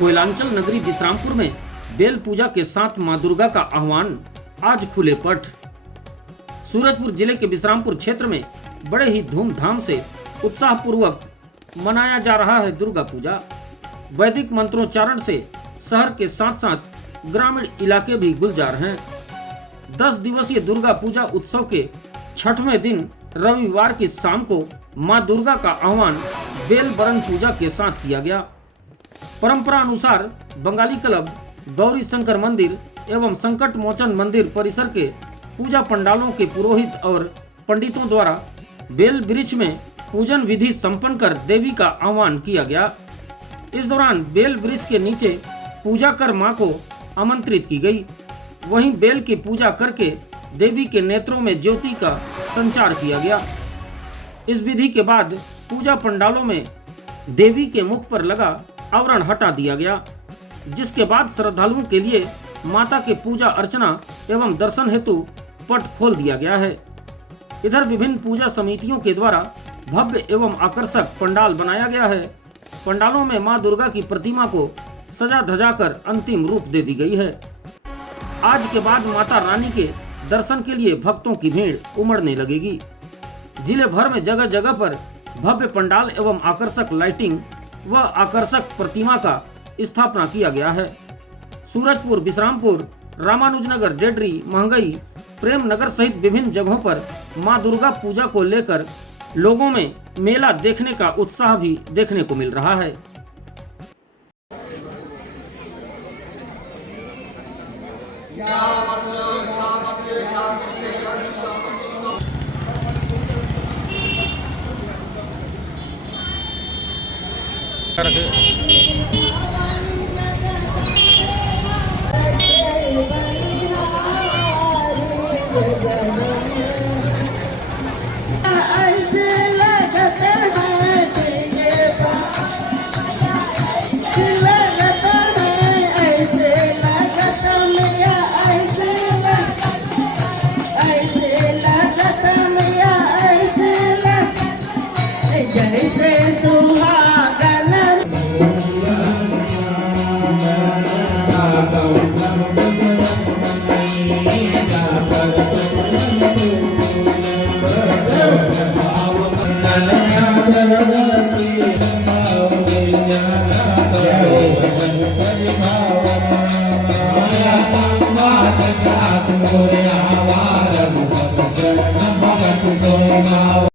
कोयलांचल नगरी विश्रामपुर में बेल पूजा के साथ मां दुर्गा का आह्वान, आज खुले पट। सूरजपुर जिले के विश्रामपुर क्षेत्र में बड़े ही धूमधाम से उत्साह पूर्वक मनाया जा रहा है दुर्गा पूजा। वैदिक मंत्रोच्चारण से शहर के साथ साथ ग्रामीण इलाके भी गुलजार हैं। 10 दिवसीय दुर्गा पूजा उत्सव के 6वें दिन रविवार की शाम को मां दुर्गा का आह्वान बेल बरन पूजा के साथ किया गया। परंपरा अनुसार बंगाली क्लब, गौरी शंकर मंदिर एवं संकट मोचन मंदिर परिसर के पूजा पंडालों के पुरोहित और पंडितों द्वारा बेल वृक्ष में पूजन विधि संपन्न कर देवी का आह्वान किया गया। इस दौरान बेल वृक्ष के नीचे पूजा कर मां को आमंत्रित की गई। वहीं बेल की पूजा करके देवी के नेत्रों में ज्योति का संचार किया गया। इस विधि के बाद पूजा पंडालों में देवी के मुख पर लगा आवरण हटा दिया गया, जिसके बाद श्रद्धालुओं के लिए माता के पूजा अर्चना एवं दर्शन हेतु पट खोल दिया गया है। इधर विभिन्न पूजा समितियों के द्वारा भव्य एवं आकर्षक पंडाल बनाया गया है। पंडालों में मां दुर्गा की प्रतिमा को सजा धजा कर अंतिम रूप दे दी गई है। आज के बाद माता रानी के दर्शन के लिए भक्तों की भीड़ उमड़ने लगेगी। जिले भर में जगह जगह पर भव्य पंडाल एवं आकर्षक लाइटिंग व आकर्षक प्रतिमा का स्थापना किया गया है। सूरजपुर, विश्रामपुर, रामानुजनगर, डेडरी, महंगई, प्रेम नगर सहित विभिन्न जगहों पर मां दुर्गा पूजा को लेकर लोगों में मेला देखने का उत्साह भी देखने को मिल रहा है। Hare